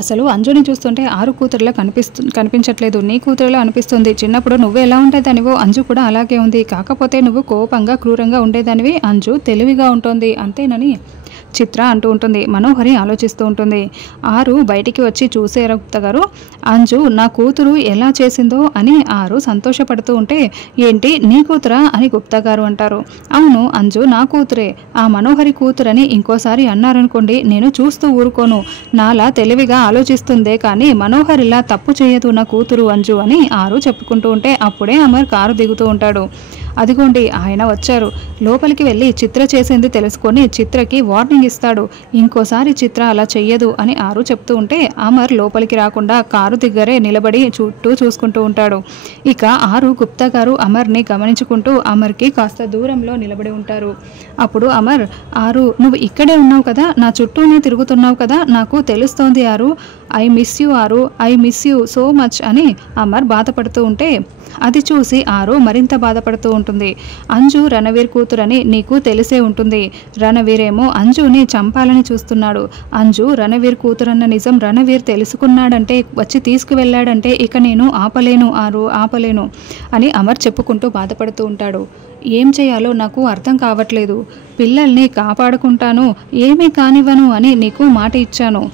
అసలు అంజుని చూస్తుంటే ఆరు కూతురులా కనిపించట్లేదు, నీ కూతురులా అనిపిస్తుంది. చిన్నప్పుడు నువ్వు ఎలా ఉండేదానివో అంజు కూడా అలాగే ఉంది. కాకపోతే నువ్వు కోపంగా క్రూరంగా ఉండేదానివి, అంజు తెలివిగా ఉంటుంది అంతేనని చిత్ర అంటూ ఉంటుంది. మనోహరి ఆలోచిస్తూ ఉంటుంది. ఆరు బయటికి వచ్చి చూసేరా గుప్తా గారు, అంజు నా కూతురు ఎలా చేసిందో అని ఆరు సంతోషపడుతూ ఉంటే, ఏంటి నీ కూతురా అని గుప్తా గారు అంటారు. అవును, అంజు నా కూతురే. ఆ మనోహరి కూతురని ఇంకోసారి అన్నారనుకోండి, నేను చూస్తూ ఊరుకోను. నాలా తెలివిగా ఆలోచిస్తుందే కానీ మనోహరిలా తప్పు చేయదు నా కూతురు అంజు అని ఆరు చెప్పుకుంటూ ఉంటే, అప్పుడే అమర్ కారు దిగుతూ ఉంటాడు. అదిగోండి ఆయన వచ్చారు. లోపలికి వెళ్ళి చిత్ర చేసింది తెలుసుకొని చిత్రకి వార్నింగ్ ఇస్తాడు. ఇంకోసారి చిత్ర అలా చెయ్యదు అని ఆరు చెప్తూ ఉంటే అమర్ లోపలికి రాకుండా కారు దగ్గరే నిలబడి చుట్టూ చూసుకుంటూ ఉంటాడు. ఇక ఆరు గుప్తా గారు అమర్ని గమనించుకుంటూ అమర్కి కాస్త దూరంలో నిలబడి ఉంటారు. అప్పుడు అమర్, ఆరు నువ్వు ఇక్కడే ఉన్నావు కదా, నా చుట్టూనే తిరుగుతున్నావు కదా, నాకు తెలుస్తోంది ఆరు, ఐ మిస్ యూ ఆరు, I miss you so much అని అమర్ బాధపడుతూ ఉంటే అది చూసి ఆరు మరింత బాధపడుతూ ఉంటుంది. అంజు రణవీర్ కూతురని నీకు తెలిసే ఉంటుంది. రణవీర్ ఏమో అంజుని చంపాలని చూస్తున్నాడు. అంజు రణవీర్ కూతురన్న నిజం రణవీర్ తెలుసుకున్నాడంటే, వచ్చి తీసుకువెళ్ళాడంటే ఇక నేను ఆపలేను ఆరు, ఆపలేను అని అమర్ చెప్పుకుంటూ బాధపడుతూ ఉంటాడు. ఏం చేయాలో నాకు అర్థం కావట్లేదు. పిల్లల్ని కాపాడుకుంటాను, ఏమీ కానివ్వను అని నీకు మాట ఇచ్చాను.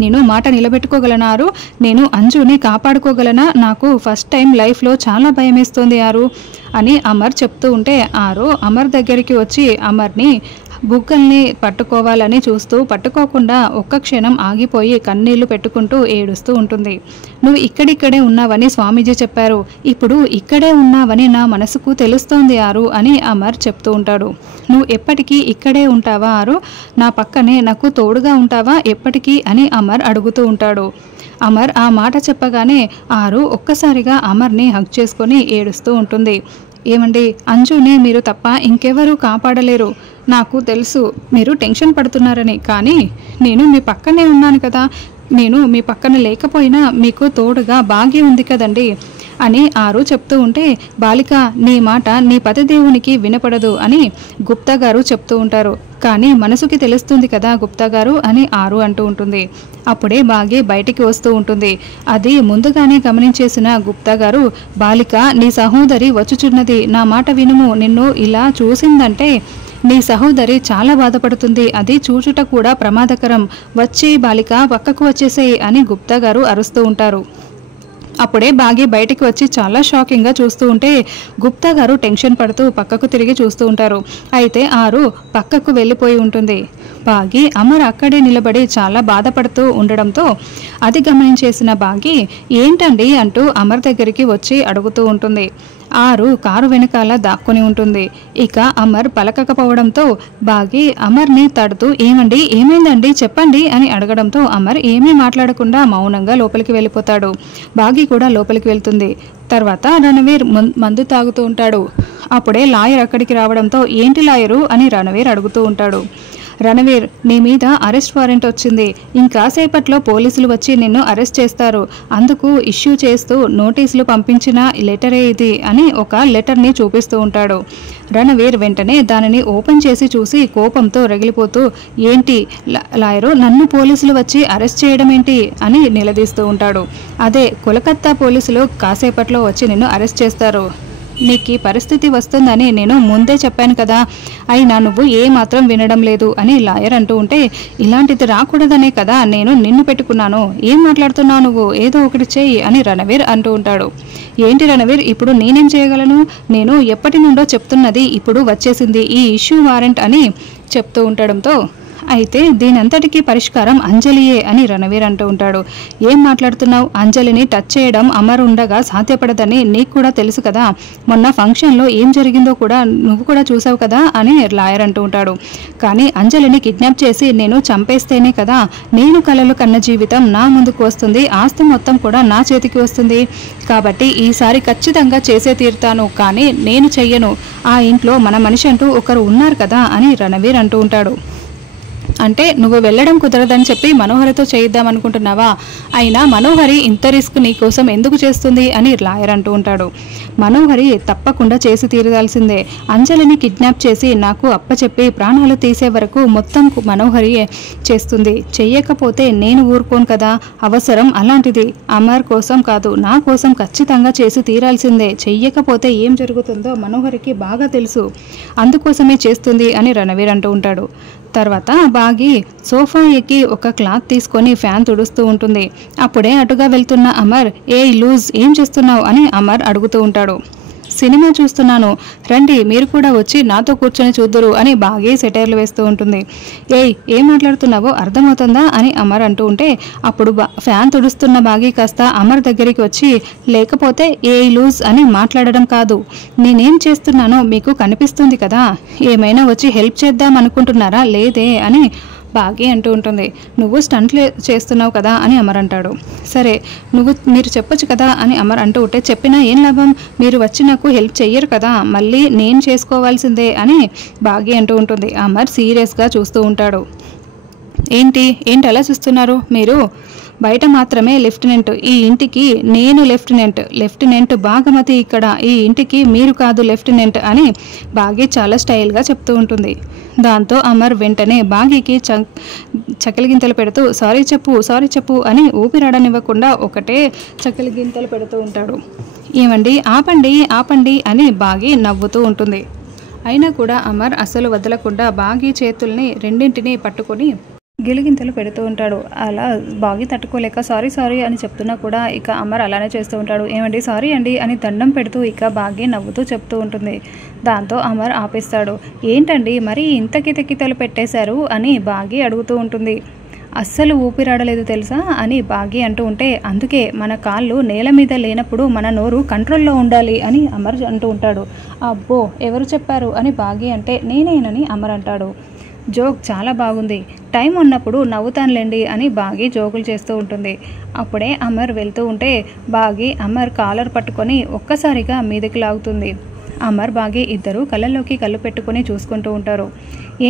నేను మాట నిలబెట్టుకోగలనారు, నేను అంజుని కాపాడుకోగలనా, నాకు ఫస్ట్ టైం లైఫ్లో చాలా భయమేస్తోంది ఆరు అని అమర్ చెప్తూ ఉంటే ఆరు అమర్ దగ్గరికి వచ్చి అమర్ని బుగ్గల్ని పట్టుకోవాలని చూస్తూ పట్టుకోకుండా ఒక్క క్షణం ఆగిపోయి కన్నీళ్లు పెట్టుకుంటూ ఏడుస్తూ ఉంటుంది. నువ్వు ఇక్కడిక్కడే ఉన్నావని స్వామీజీ చెప్పారు, ఇప్పుడు ఇక్కడే ఉన్నావని నా మనసుకు తెలుస్తోంది ఆరు అని అమర్ చెప్తూ ఉంటాడు. నువ్వు ఎప్పటికీ ఇక్కడే ఉంటావా ఆరు, నా పక్కనే నాకు తోడుగా ఉంటావా ఎప్పటికీ అని అమర్ అడుగుతూ ఉంటాడు. అమర్ ఆ మాట చెప్పగానే ఆరు ఒక్కసారిగా అమర్ని హగ్ చేసుకొని ఏడుస్తూ ఉంటుంది. ఏమండి, అంజుని మీరు తప్ప ఇంకెవరూ కాపాడలేరు. నాకు తెలుసు మీరు టెన్షన్ పడుతున్నారని, కానీ నేను మీ పక్కనే ఉన్నాను కదా, నేను మీ పక్కన లేకపోయినా మీకు తోడుగా బాగి ఉంది కదండి అని ఆరు చెప్తూ ఉంటే, బాలిక నీ మాట నీ పతిదేవునికి వినపడదు అని గుప్తా గారు చెప్తూ ఉంటారు. కానీ మనసుకి తెలుస్తుంది కదా గుప్తా గారు అని ఆరు అంటూ ఉంటుంది. అప్పుడే బాగి బయటికి వస్తూ ఉంటుంది. అది ముందుగానే గమనించేసిన గుప్తా గారు, బాలిక నీ సహోదరి వచ్చుచున్నది, నా మాట వినుము, నిన్ను ఇలా చూసిందంటే నీ సహోదరి చాలా బాధపడుతుంది, అది చూచుట కూడా ప్రమాదకరం, వచ్చి బాలిక పక్కకు వచ్చేసేయి అని గుప్తా గారు అరుస్తూ ఉంటారు. అప్పుడే బాగి బయటికి వచ్చి చాలా షాకింగ్గా చూస్తూ ఉంటే గుప్తా గారు టెన్షన్ పడుతూ పక్కకు తిరిగి చూస్తూ ఉంటారు. అయితే ఆరు పక్కకు వెళ్ళిపోయి ఉంటుంది. బాగి అమర్ అక్కడే నిలబడి చాలా బాధపడుతూ ఉండడంతో అది గమనించేసిన బాగి ఏంటండి అంటూ అమర్ దగ్గరికి వచ్చి అడుగుతూ ఉంటుంది. ఆరు కారు వెనకాల దాక్కుని ఉంటుంది. ఇక అమర్ పలకకపోవడంతో బాగి అమర్ని తడుతూ ఏమండి ఏమైందండి చెప్పండి అని అడగడంతో అమర్ ఏమీ మాట్లాడకుండా మౌనంగా లోపలికి వెళ్ళిపోతాడు. బాగి కూడా లోపలికి వెళ్తుంది. తర్వాత రణవీర్ మందు తాగుతూ ఉంటాడు. అప్పుడే లాయర్ అక్కడికి రావడంతో ఏంటి లాయరు అని రణవీర్ అడుగుతూ ఉంటాడు. రణవీర్ నీ మీద అరెస్ట్ వారెంట్ వచ్చింది, ఇంకాసేపట్లో పోలీసులు వచ్చి నిన్ను అరెస్ట్ చేస్తారు, అందుకు ఇష్యూ చేస్తూ నోటీసులు పంపించిన లెటరే ఇది అని ఒక లెటర్ని చూపిస్తూ ఉంటాడు. రణవీర్ వెంటనే దానిని ఓపెన్ చేసి చూసి కోపంతో రగిలిపోతూ ఏంటి లాయరు నన్ను పోలీసులు వచ్చి అరెస్ట్ చేయడం ఏంటి అని నిలదీస్తూ ఉంటాడు. అదే కోలకత్తా పోలీసులు కాసేపట్లో వచ్చి నిన్ను అరెస్ట్ చేస్తారు, నీకు ఈ పరిస్థితి వస్తుందని నేను ముందే చెప్పాను కదా, అయినా నువ్వు ఏమాత్రం వినడం లేదు అని లాయర్ అంటూ ఉంటే ఇలాంటిది రాకూడదనే కదా నేను నిన్ను పెట్టుకున్నాను, ఏం మాట్లాడుతున్నావు నువ్వు, ఏదో ఒకటి చేయి అని రణవీర్ అంటూ ఉంటాడు. ఏంటి రణవీర్ ఇప్పుడు నేనేం చేయగలను, నేను ఎప్పటి నుండో చెప్తున్నది ఇప్పుడు వచ్చేసింది ఈ ఇష్యూ వారెంట్ అని చెప్తూ ఉండడంతో అయితే దీనంతటికీ పరిష్కారం అంజలియే అని రణవీర్ అంటూ ఉంటాడు. ఏం మాట్లాడుతున్నావు, అంజలిని టచ్ చేయడం అమర్ ఉండగా సాధ్యపడదని నీకు కూడా తెలుసు కదా, మొన్న ఫంక్షన్లో ఏం జరిగిందో కూడా నువ్వు కూడా చూసావు కదా అని లాయర్ అంటూ ఉంటాడు. కానీ అంజలిని కిడ్నాప్ చేసి నేను చంపేస్తేనే కదా నేను కలలు కన్న జీవితం నా ముందుకు వస్తుంది, ఆస్తి మొత్తం కూడా నా చేతికి వస్తుంది, కాబట్టి ఈసారి ఖచ్చితంగా చేసే తీరుతాను, కానీ నేను చెయ్యను, ఆ ఇంట్లో మన మనిషి అంటూ ఒకరు ఉన్నారు కదా అని రణవీర్ అంటూ ఉంటాడు. అంటే నువ్వు వెళ్ళడం కుదరదని చెప్పి మనోహరితో చేయిద్దాం అనుకుంటున్నావా? అయినా మనోహరి ఇంత రిస్క్ నీ కోసం ఎందుకు చేస్తుంది అని లాయర్ అంటూ ఉంటాడు. మనోహరి తప్పకుండా చేసి తీరదాల్సిందే. అంజలిని కిడ్నాప్ చేసి నాకు అప్పచెప్పి ప్రాణాలు తీసే వరకు మొత్తం మనోహరి చేస్తుంది. చెయ్యకపోతే నేను ఊరుకోను కదా. అవసరం అలాంటిది. అమర్ కోసం కాదు, నా కోసం ఖచ్చితంగా చేసి తీరాల్సిందే. చెయ్యకపోతే ఏం జరుగుతుందో మనోహరికి బాగా తెలుసు. అందుకోసమే చేస్తుంది అని రణవీర్ అంటూ ఉంటాడు. తర్వాత బాగి సోఫా ఎక్కి ఒక క్లాత్ తీసుకొని ఫ్యాన్ తుడుస్తూ ఉంటుంది. అప్పుడే అటుగా వెళ్తున్న అమర్, ఏ లూజ్ ఏం చేస్తున్నావు అని అమర్ అడుగుతూ ఉంటాడు. సినిమా చూస్తున్నాను, రండి మీరు కూడా వచ్చి నాతో కూర్చొని చూద్దురు అని బాగి సెటైర్లు వేస్తూ ఉంటుంది. ఏయ్ ఏం మాట్లాడుతున్నావో అర్థమవుతుందా అని అమర్ అంటూ ఉంటే అప్పుడు ఫ్యాన్ తుడుస్తున్న బాగి కాస్త అమర్ దగ్గరికి వచ్చి, లేకపోతే ఏ లూజ్ అని మాట్లాడడం కాదు, నేనేం చేస్తున్నానో మీకు కనిపిస్తుంది కదా, ఏమైనా వచ్చి హెల్ప్ చేద్దాం అనుకుంటున్నారా? లేదే అని బాగి అంటూ ఉంటుంది. నువ్వు స్టంట్లు చేస్తున్నావు కదా అని అమర్ అంటాడు. సరే మీరు చెప్పొచ్చు కదా అని అమర్ అంటూ ఉంటే, చెప్పినా ఏం లాభం, మీరు వచ్చి నాకు హెల్ప్ చెయ్యరు కదా, మళ్ళీ నేను చేసుకోవాల్సిందే అని బాగి అంటూ ఉంటుంది. అమర్ సీరియస్గా చూస్తూ ఉంటాడు. ఏంటి అలా చూస్తున్నారు? మీరు బయట మాత్రమే లెఫ్టినెంట్, ఈ ఇంటికి నేను లెఫ్టినెంట్ భాగమతి ఇక్కడ, ఈ ఇంటికి మీరు కాదు లెఫ్టినెంట్ అని బాగి చాలా స్టైల్గా చెప్తూ ఉంటుంది. దాంతో అమర్ వెంటనే బాగికి చకలిగింతలు పెడుతూ సారీ చెప్పు అని ఊపిరాడనివ్వకుండా ఒకటే చకలిగింతలు పెడుతూ ఉంటాడు. ఏమండి ఆపండి అని బాగి నవ్వుతూ ఉంటుంది. అయినా కూడా అమర్ అస్సలు వదలకుండా బాగి చేతుల్ని రెండింటినీ పట్టుకొని గిలిగింతలు పెడుతూ ఉంటాడు. అలా బాగి తట్టుకోలేక సారీ అని చెప్తున్నా కూడా ఇక అమర్ అలానే చేస్తూ ఉంటాడు. ఏమండి సారీ అండి అని దండం పెడుతూ ఇక బాగి నవ్వుతూ చెప్తూ ఉంటుంది. దాంతో అమర్ ఆపేస్తాడు. ఏంటండి మరి ఇంత కితకితలు పెట్టేశారు అని బాగి అడుగుతూ ఉంటుంది. అస్సలు ఊపిరాడలేదు తెలుసా అని బాగి అంటూ ఉంటే, అందుకే మన కాళ్ళు నేల మీద లేనప్పుడు మన నోరు కంట్రోల్లో ఉండాలి అని అమర్ అంటూ ఉంటాడు. అబ్బో ఎవరు చెప్పారు అని బాగి అంటే, నేనేనని అమర్ అంటాడు. జోక్ చాలా బాగుంది, టైం ఉన్నప్పుడు నవ్వుతానులేండి అని బాగి జోకులు చేస్తూ ఉంటుంది. అప్పుడే అమర్ వెళ్తూ ఉంటే బాగి అమర్ కాలర్ పట్టుకొని ఒక్కసారిగా మీదకి లాగుతుంది. అమర్ బాగి ఇద్దరు కళ్ళల్లోకి కళ్ళు పెట్టుకొని చూసుకుంటూ ఉంటారు.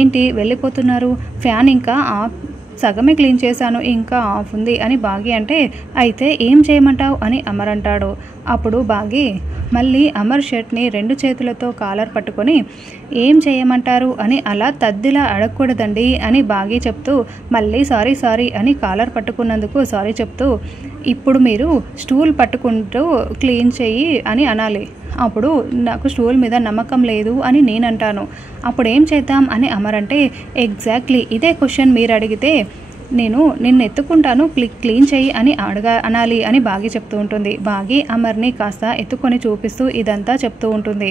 ఏంటి వెళ్ళిపోతున్నారు? ఫ్యాన్ ఇంకా సగమే క్లీన్ చేశాను, ఇంకా ఆఫ్ ఉంది అని బాగి అంటే, అయితే ఏం చేయమంటావు అని అమర్ అంటాడు. అప్పుడు బాగి మళ్ళీ అమర్ షర్ట్ని 2 చేతులతో కాలర్ పట్టుకొని, ఏం చేయమంటారు అని అలా తద్దిలా అడగకూడదండి అని బాగి చెప్తూ, మళ్ళీ సారీ అని కాలర్ పట్టుకున్నందుకు సారీ చెప్తూ, ఇప్పుడు మీరు స్టూల్ పట్టుకుంటూ క్లీన్ చెయ్యి అని అనాలి. అప్పుడు నాకు స్టూల్ మీద నమ్మకం లేదు అని నేనంటాను. అప్పుడు ఏం చేద్దాం అని అమర్ అంటే, ఎగ్జాక్ట్లీ ఇదే క్వశ్చన్ మీరు అడిగితే నేను నిన్ను ఎత్తుకుంటాను, క్లీన్ చెయ్యి అని అనాలి అని బాగి చెప్తూ ఉంటుంది. బాగి అమర్ని కాస్త ఎత్తుకొని చూపిస్తూ ఇదంతా చెప్తూ ఉంటుంది.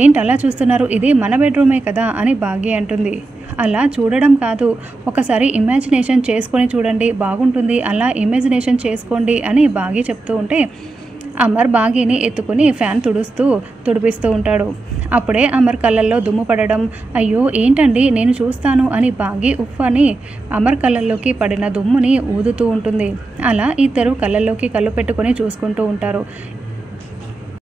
ఏంటి అలా చూస్తున్నారు, ఇది మన బెడ్రూమే కదా అని బాగి అంటుంది. అలా చూడడం కాదు, ఒకసారి ఇమాజినేషన్ చేసుకొని చూడండి బాగుంటుంది, అలా ఇమాజినేషన్ చేసుకోండి అని బాగి చెప్తూ ఉంటే అమర్ బాగిని ఎత్తుకుని ఫ్యాన్ తుడిపిస్తూ ఉంటాడు. అప్పుడే అమర్ కళ్ళల్లో దుమ్ము పడడం, అయ్యో ఏంటండి నేను చూస్తాను అని బాగి ఉఫ్ అని అమర్ కళ్ళల్లోకి పడిన దుమ్ముని ఊదుతూ ఉంటుంది. అలా ఇద్దరు కళ్ళల్లోకి కళ్ళు పెట్టుకొని చూసుకుంటూ ఉంటారు.